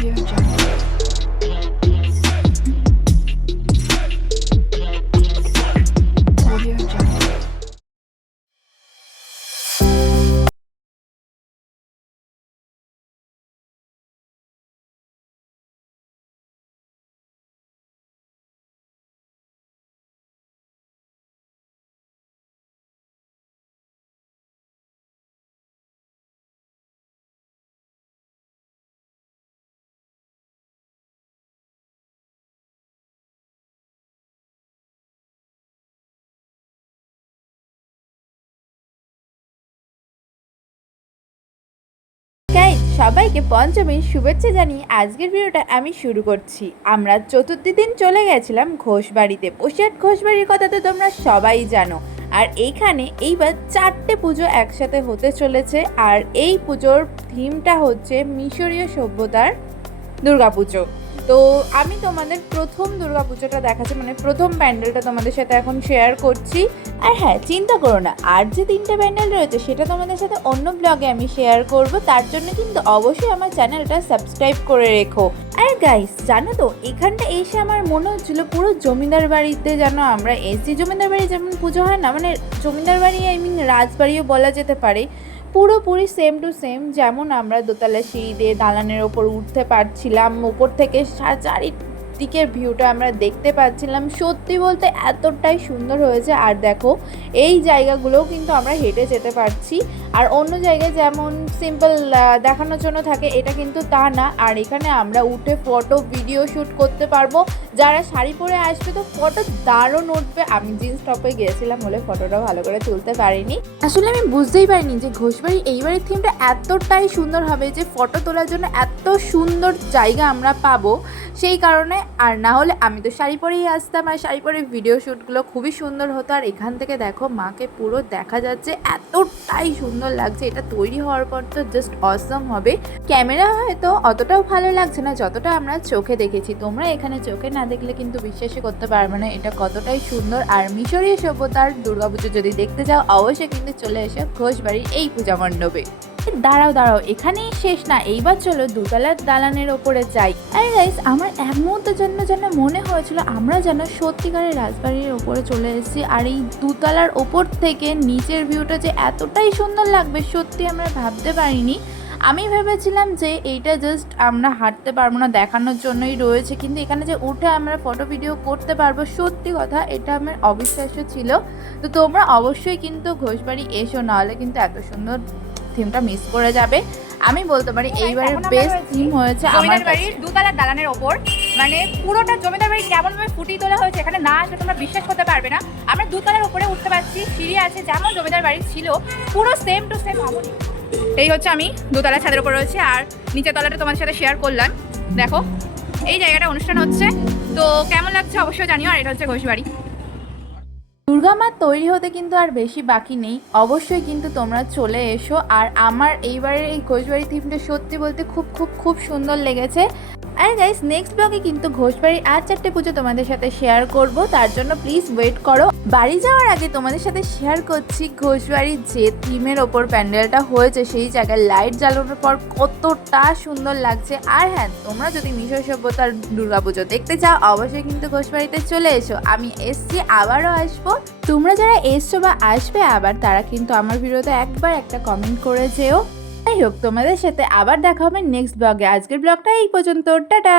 Audio Jungle. সবাইকে পঞ্চমীর শুভেচ্ছা জানিয়ে আজকের ভিডিওটা আমি শুরু করছি। আমরা চতুর্থ দিন চলে গেছিলাম ঘোষবাড়িতে। বসিরহাট ঘোষবাড়ির কথা তো তোমরা সবাই জানো। আর এইখানে এইবার চারটে পুজো একসাথে হতে চলেছে। আর এই পুজোর থিমটা হচ্ছে মিশরীয় সভ্যতার দুর্গাপুজো। তো আমি তোমাদের প্রথম দুর্গাপুজোটা দেখাচ্ছি মানে প্রথম প্যান্ডেলটা তোমাদের সাথে এখন শেয়ার করছি। আর হ্যাঁ চিন্তা করো না, আর যে তিনটে প্যান্ডেল রয়েছে সেটা তোমাদের সাথে অন্য ব্লগে আমি শেয়ার করব, তার জন্য কিন্তু অবশ্যই আমার চ্যানেলটা সাবস্ক্রাইব করে রেখো। আর গাইস জানো তো, এখানটা এসে আমার মনে হচ্ছিল পুরো জমিদার বাড়িতে যেন আমরা এসছি। জমিদার বাড়ি যেমন পুজো হয় না মানে জমিদার বাড়ি আই মিন রাজবাড়িও বলা যেতে পারে। পুরোপুরি সেম টু সেম যেমন আমরা দোতলা সিঁড়ি দিয়ে দালানের ওপর উঠতে পারছিলাম, উপর থেকে চারিদিকের ভিউটা আমরা দেখতে পাচ্ছিলাম। সত্যি বলতে এতটাই সুন্দর হয়েছে। আর দেখো, এই জায়গাগুলোও কিন্তু আমরা হেঁটে যেতে পারছি। আর অন্য জায়গায় যেমন সিম্পল দেখানোর জন্য থাকে, এটা কিন্তু তা না। আর এখানে আমরা উঠে ফটো ভিডিও শ্যুট করতে পারব। যারা শাড়ি পরে আসবে তো ফটো দারুণ উঠবে। আমি জিন্স টপে গিয়েছিলাম বলে ফটোটা ভালো করে তুলতে পারিনি। আসলে আমি বুঝতেই পারিনি যে ঘোষবাড়ি এইবারের থিমটা এতটাই সুন্দর হবে যে ফটো তোলার জন্য এত সুন্দর জায়গা আমরা পাবো। সেই কারণে আর না হলে আমি তো শাড়ি পরেই আসতাম। আর শাড়ি পরে ভিডিও শ্যুটগুলো খুবই সুন্দর হতো। আর এখান থেকে দেখো, মাকে পুরো দেখা যাচ্ছে এতটাই সুন্দর লাগছে, এটা তৈরি হওয়ার পর তো জাস্ট অসম হবে। ক্যামেরা হয়তো অতটাও ভালো লাগছে না, যতটা আমরা চোখে দেখেছি। তোমরা এখানে চোখে না দেখলে কিন্তু বিশ্বাসই করতে পারবে না, এটা কতটাই সুন্দর। আর মিশরীয় সভ্যতার দুর্গাপুজো যদি দেখতে যাও, অবশ্যই কিন্তু চলে এসো ঘোষবাড়ির এই পূজা মণ্ডপে। দাঁড়াও দাঁড়াও, এখানেই শেষ না, এইবার চলো দুতলার দালানের ওপরে যাই। গাইস আমার এক মুহূর্তের জন্য যেন মনে হয়েছিল আমরা যেন সত্যিকারের রাজবাড়ির ওপরে চলে এসেছি আর এই দুতলার ওপর থেকে নিচের ভিউটা যে এতটাই সুন্দর লাগবে সত্যি আমরা ভাবতে পারিনি। আমি ভেবেছিলাম যে এইটা জাস্ট আমরা হাঁটতে পারব না, দেখানোর জন্যই রয়েছে, কিন্তু এখানে যে উঠে আমরা ফটো ভিডিও করতে পারব, সত্যি কথা এটা আমার অবিশ্বাস্য ছিল। তো তোমরা অবশ্যই কিন্তু ঘোষবাড়ি এসো, নাহলে কিন্তু এত সুন্দর থিমটা মিস করে যাবে। আমি বলতে পারি এইবারের বেস্ট থিম হয়েছে আমার বাড়ির দুতলার দালানের ওপর। মানে পুরোটা জমিদার বাড়ি কেমন ভাবে ফুটিয়ে তোলা হয়েছে এখানে না আসলে তোমরা বিশ্বাস করতে পারবে না। আমরা দুতলার উপরে উঠতে পারছি সিঁড়ি আছে যেমন জমিদার বাড়ি ছিল পুরো সেম টু সেম এমনই এই হচ্ছে আমি দুতলা ছাদের উপর রয়েছে আর নিচের তলাটা তোমাদের সাথে শেয়ার করলাম। দেখো এই জায়গাটা অনুষ্ঠান হচ্ছে। তো কেমন লাগছে অবশ্যই জানিও আর এটা হচ্ছে ঘোষবাড়ি। দুর্গা মা তৈরি হতে কিন্তু আর বেশি বাকি নেই। অবশ্যই কিন্তু তোমরা চলে এসো। আর আমার এইবারের এই কোচবাড়ি থিমটা সত্যি বলতে খুব খুব খুব সুন্দর লেগেছে। আর গাইস নেক্সট ব্লগে কিন্তু ঘোষবাড়ির আর চারটে পুজো তোমাদের সাথে শেয়ার করব। তার জন্য প্লিজ ওয়েট করো। বাড়ি যাওয়ার আগে তোমাদের সাথে শেয়ার করছি ঘোষবাড়ির যে থিমের ওপর প্যান্ডেলটা হয়েছে, সেই জায়গায় লাইট জ্বালানোর পর কতটা সুন্দর লাগছে। আর হ্যাঁ তোমরা যদি মিশর সভ্যতার দুর্গাপুজো দেখতে চাও, অবশ্যই কিন্তু ঘোষবাড়িতে চলে এসো। আমি এসছি, আবারও আসব। তোমরা যারা এসছো বা আসবে, আবার তারা কিন্তু আমার ভিডিওতে একবার একটা কমেন্ট করে যেও। যাই হোক তোমাদের সাথে আবার দেখা হবে নেক্সট ব্লগে আজকের ব্লগটা এই পর্যন্ত। টাটা!